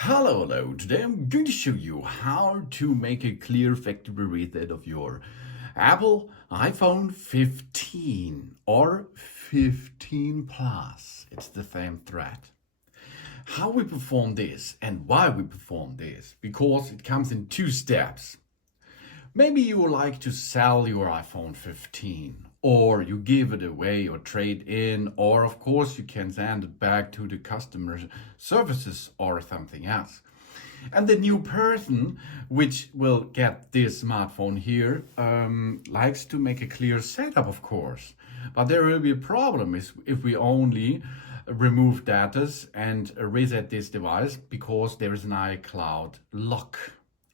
Hello. Today I'm going to show you how to make a clear factory reset of your Apple iPhone 15 or 15 Plus. It's the same thread. How we perform this and why we perform this, because it comes in two steps. Maybe you would like to sell your iPhone 15, or you give it away or trade in, or of course you can send it back to the customer services or something else. And the new person which will get this smartphone here likes to make a clear setup, of course. But there will be a problem is if we only remove data and reset this device, because there is an iCloud lock.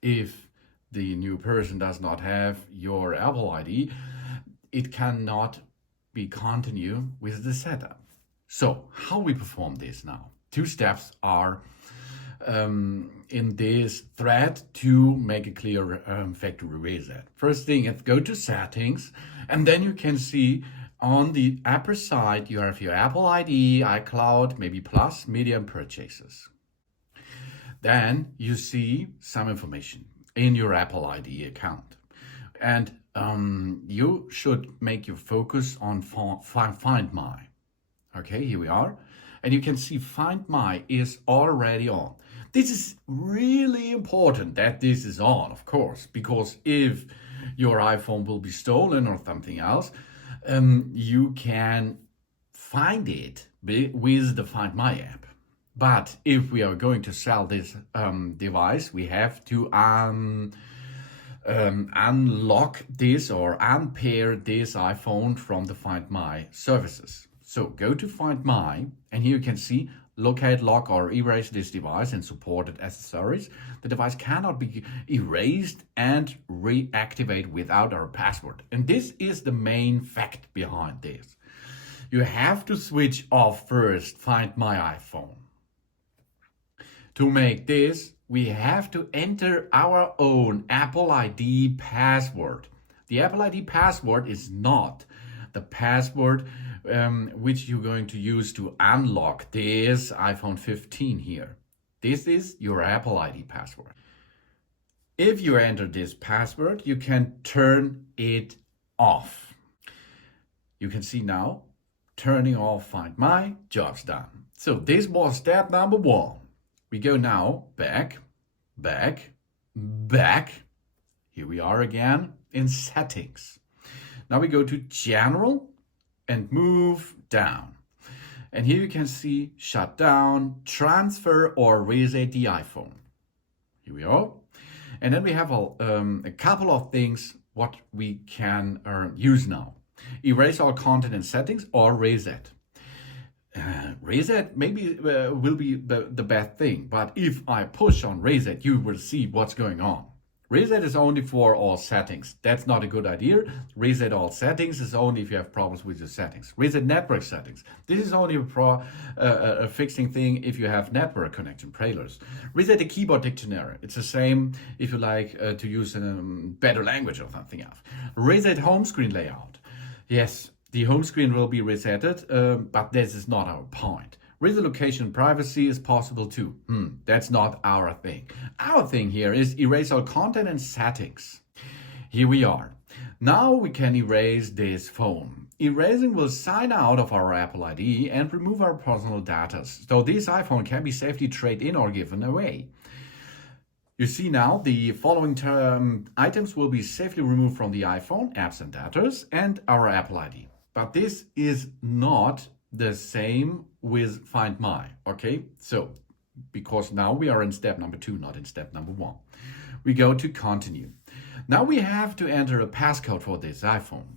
If the new person does not have your Apple ID, it cannot be continue with the setup. So how we perform this now? Two steps are in this thread to make a clear factory reset. First thing is go to settings, and then you can see on the upper side you have your Apple ID, iCloud, maybe Plus, Media and Purchases. Then you see some information in your Apple ID account. And you should make your focus on Find My. Okay, here we are. And you can see Find My is already on. This is really important that this is on, of course, because if your iPhone will be stolen or something else, you can find it with the Find My app. But if we are going to sell this device, we have to unlock this or unpair this iPhone from the Find My services. So go to Find My, and here you can see locate, lock or erase this device and supported accessories. The device cannot be erased and reactivate without our password. And this is the main fact behind this. You have to switch off first Find My iPhone. To make this, we have to enter our own Apple ID password. The Apple ID password is not the password which you're going to use to unlock this iPhone 15 here. This is your Apple ID password. If you enter this password, you can turn it off. You can see now, turning off Find My, job's done. So this was step number one. We go now back. Here we are again in settings. Now we go to general and move down. And here you can see shut down, transfer or reset the iPhone. Here we are. And then we have a couple of things what we can use now. Erase all content and settings or reset. Reset maybe will be the bad thing, but if I push on reset, you will see what's going on. Reset is only for all settings. That's not a good idea. Reset all settings is only if you have problems with your settings. Reset network settings. This is only a fixing thing if you have network connection failures. Reset the keyboard dictionary. It's the same if you like to use a better language or something else. Reset home screen layout. Yes, the home screen will be resetted, but this is not our point. Reset location privacy is possible too. That's not our thing. Our thing here is erase all content and settings. Here we are. Now we can erase this phone. Erasing will sign out of our Apple ID and remove our personal data. So this iPhone can be safely traded in or given away. You see now the following items will be safely removed from the iPhone, apps and data, and our Apple ID. But this is not the same with Find My, okay? So, because now we are in step number 2, not in step number 1. We go to continue. Now we have to enter a passcode for this iPhone.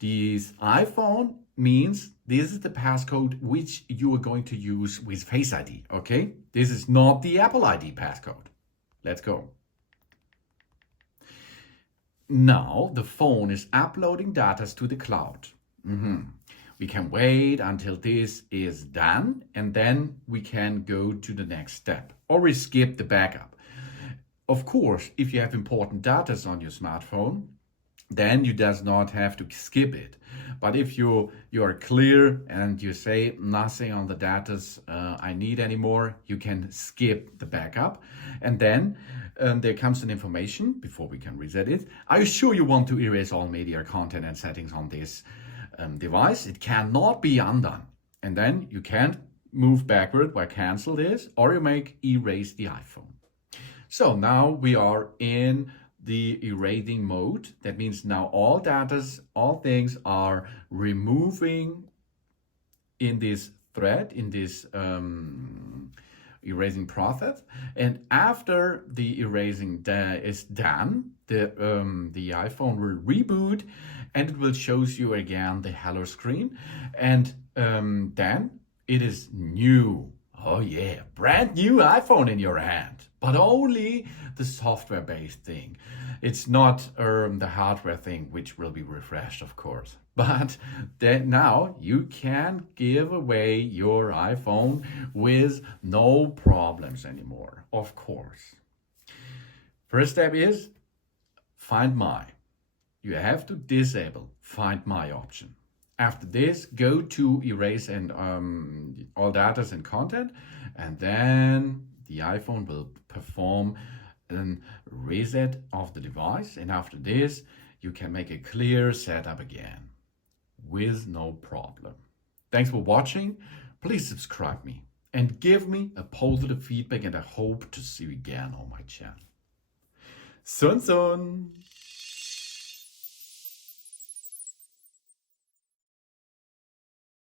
This iPhone means this is the passcode which you are going to use with Face ID, okay? This is not the Apple ID passcode. Let's go. Now the phone is uploading data to the cloud. We can wait until this is done, and then we can go to the next step, or we skip the backup. Of course, if you have important data on your smartphone, then you does not have to skip it. But if you are clear and you say nothing on the datas I need anymore, you can skip the backup. And then there comes an information before we can reset it. Are you sure you want to erase all media content and settings on this device? It cannot be undone. And then you can't move backward by cancel this, or you make erase the iPhone. So now we are in the erasing mode. That means now all data, all things are removing in this thread, in this erasing process. And after the erasing is done, the iPhone will reboot and it will show you again the hello screen. And then it is new. Oh yeah, brand new iPhone in your hand. But only the software-based thing. It's not the hardware thing, which will be refreshed, of course. But then now you can give away your iPhone with no problems anymore, of course. First step is Find My. You have to disable Find My option. After this, go to erase and all data and content, and then the iPhone will perform a reset of the device. And after this, you can make a clear setup again with no problem. Thanks for watching. Please subscribe me and give me a positive feedback, and I hope to see you again on my channel. Sun.